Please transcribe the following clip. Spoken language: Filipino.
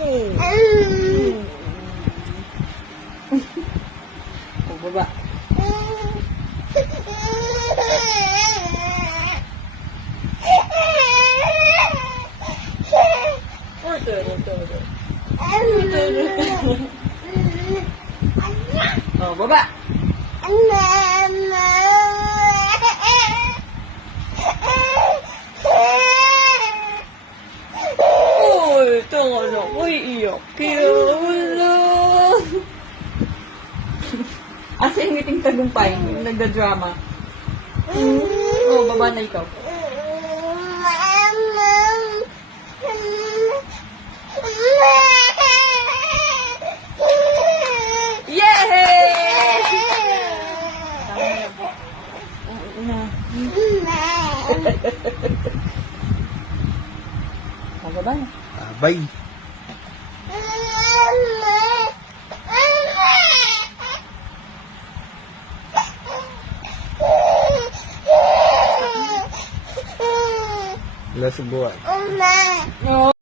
O, baba. O, baba. Uy, tanga na. Uy, iyak. Kaya wala. Asa yung ngiting tagumpay, yung nagda-drama. Oh, baba na ikaw. Yay! Baba na. Bye. Wala sa buwan. No.